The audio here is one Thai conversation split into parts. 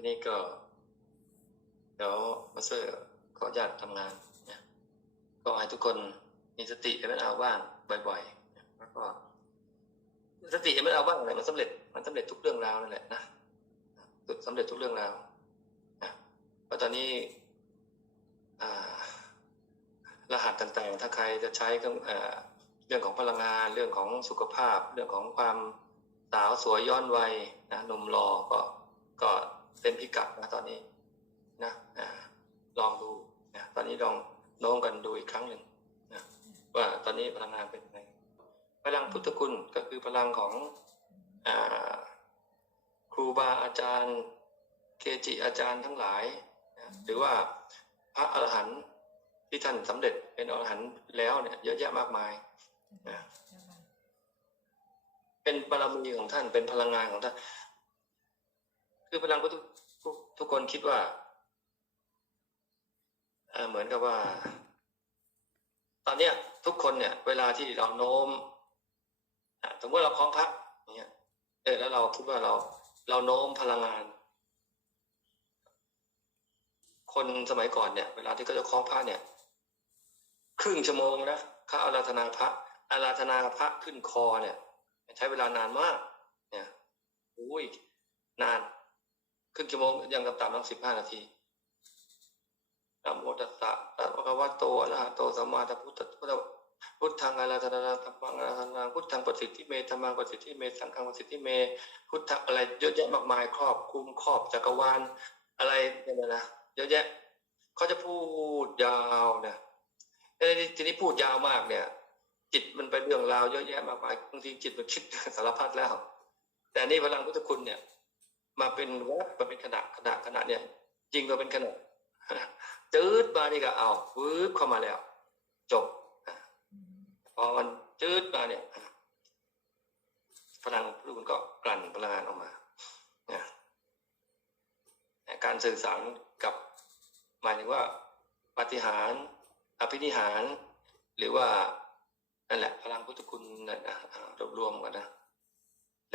ทีนี้ก็ เดี๋ยวมาเซอร์ขออนุญาตทำงานนะก็ให้ทุกคนมีสติให้มันเอาบ้างบ่อยๆแล้วก็สติให้มันเอาบ้างอะไรมันสำเร็จมันสำเร็จทุกเรื่องราวนั่นแหละนะสำเร็จทุกเรื่องราวนะเพราะตอนนี้รหัสต่างๆ ถ้าใครจะใช้เรื่องเอ่อเรื่องของพลังงาน เรื่องของสุขภาพ เรื่องของความสาวสวยย้อนวัยนะหนุ่มรอก็ก็ เต็มพิกัดนะตอนนี้นะอ่าลองดูนะตอนนี้ลองโน้มกันดูอีกครั้งหนึ่งนะว่าตอนนี้พลังงานเป็นยังไงพลังพุทธคุณก็คือพลังของอ่าครูบาอาจารย์เกจิอาจารย์ทั้งหลายนะหรือว่าพระอรหันต์ที่ท่านสำเร็จเป็นอรหันต์แล้วเนี่ยเยอะแยะมากมายนะเป็นบารมีของท่านเป็นพลังงานของท่าน คือพลังพุทธทุกทุกคนคิดว่าเเหมือนกับว่า ตอนเนี้ย ทุกคนเนี่ย เวลาที่เราโน้มอะสมมติเราคล้องพระเงี้ยเออแล้วเราคิดว่าเรา เราโน้มพลังงาน คนสมัยก่อนเนี่ย เวลาที่เขาจะคล้องพระเนี่ย ครึ่งชั่วโมงนะเขาอาราธนาพระอาราธนาพระขึ้นคอเนี่ย ใช้เวลานานมาก เนี่ยอุ้ยนาน ครึ่งชั่วโมงยังต่ำๆต้องสิบห้านาทีนะโมตัสสะนะภะคะวะโตอะระหะโตสัมมาสัมพุทธัสสะพุทธังอาราธนาธรรมังอาราธนาพุทธังปฏิทิเมธรรมังปฏิทิเม สังฆังปฏิทิเม พุทธะอะไรเยอะแยะมากมายครอบคลุมครอบจักรวาลอะไรเนี่ยนะเยอะแยะเขาจะพูดยาวนะเอ้ยทีนี้พูดยาวมากเนี่ย จิตมันไปเรื่องราวเยอะแยะมากมายบางทีจิตมันคิดสารพัดแล้ว แต่นี่พลังพุทธคุณเนี่ย มาเป็นวัดมาเป็นขณะขณะขณะเนี่ยจริงก็เป็นขณะจืดมานี่ก็เอาวืบเข้ามาแล้ว จบพอมันจืดมาเนี่ยพลังพุทธคุณก็กลั่นพลังงานออกมาการสื่อสารกับหมายถึงว่าปฏิหารอภินิหาร หรือว่านั่นแหละ พลังพุทธคุณนะนะอ่ารวบรวมกันนะ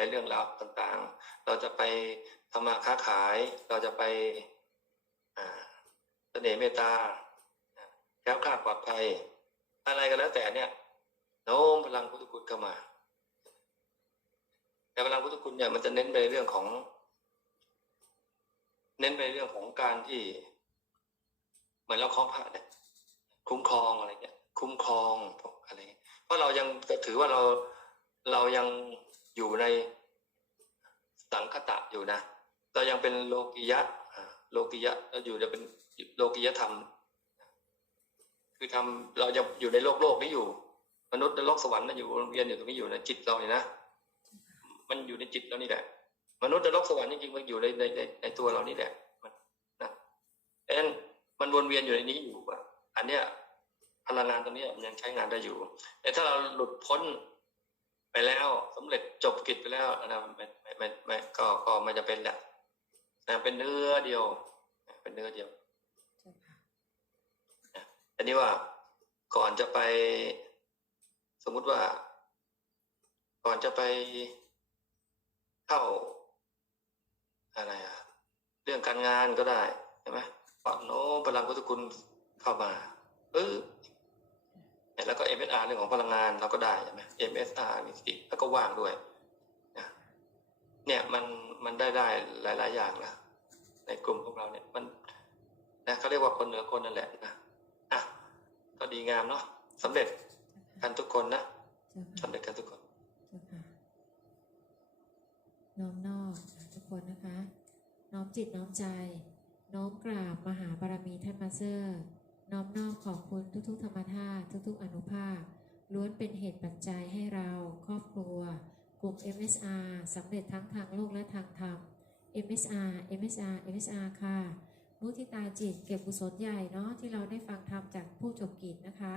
เรื่องราวต่างๆ เราจะไปทำมาค้าขาย เราจะไปเสน่ห์เมตตาแคล้วคลาดปลอดภัย อะไรก็แล้วแต่เนี่ยโน้มพลังพุทธคุณเข้ามาแต่พลังพุทธคุณเนี่ยมันจะเน้นไปเรื่องของ เน้นไปเรื่องของการที่ เหมือนเราคล้องพระเนี่ยคุ้มครองอะไรเงี้ยคุ้มครองอะไรเงี้ยเพราะเรายังจะถือว่าเราเรายัง อยู่ในสังคตะอยู่นะเรายังเป็นโลกิยะโลกิยะเราอยู่จะเป็นโลกิยธรรม คือทำเรายังอยู่ในโลกโลกนี้อยู่ มนุษย์ในโลกสวรรค์นะอยู่วนเวียนอยู่ตรงนี้อยู่ในจิตเราเนี่ยนะมันอยู่ในจิตเรานี่แหละ มนุษย์ในโลกสวรรค์จริงๆมันอยู่ในในในในตัวเรานี่แหละมันนะเอ็นมันวนเวียนอยู่ในนี้อยู่อะอันเนี้ยพลังงานตรงนี้มันยังใช้งานได้อยู่แต่ถ้าเราหลุดพ้น ไปแล้วสำเร็จจบกิจไปแล้วนะไม่ไม่ไม่ไม่ก็ก็ไม่จะเป็นแหละนะเป็นเนื้อเดียวนะเป็นเนื้อเดียวนะอันนี้ว่าก่อนจะไป สมมุติว่า ก่อนจะไปเข้าอะไรอะเรื่องการงานก็ได้ใช่ไหมปรับโน้มพลังพุทธคุณเข้ามาเออแล้วก็ MSR เรื่องของพลังงานเราก็ได้ ใช่ไหม MSR มีสติแล้วก็ว่างด้วยนะเนี่ยมันมันได้ได้หลาย ๆ อย่างนะในกลุ่มของเราเนี่ยมันนะเขาเรียกว่าคนเหนือคนนั่นแหละนะอะก็ดีงามเนาะสำเร็จกันทุกคนนะเจ้าสำค่ะเร็จกันทุกคนเจ้าค่ะน้อมนอบทุกคนนะคะ น้อมจิตน้อมใจ น้อมกราบมหาบารมีท่านมาสเซอร์ น้อมนอบขอบคุณทุก ๆ ธรรมธาตุทุก ๆ อนุภาค ล้วนเป็นเหตุปัจจัยให้เราครอบครัว กลุ่ม MSR สำเร็จทั้งทางโลกและทางธรรม MSR MSR MSR ค่ะ มุทิตาจิตเก็บกุศลใหญ่เนาะที่เราได้ฟังธรรมจากผู้จบกิจนะคะ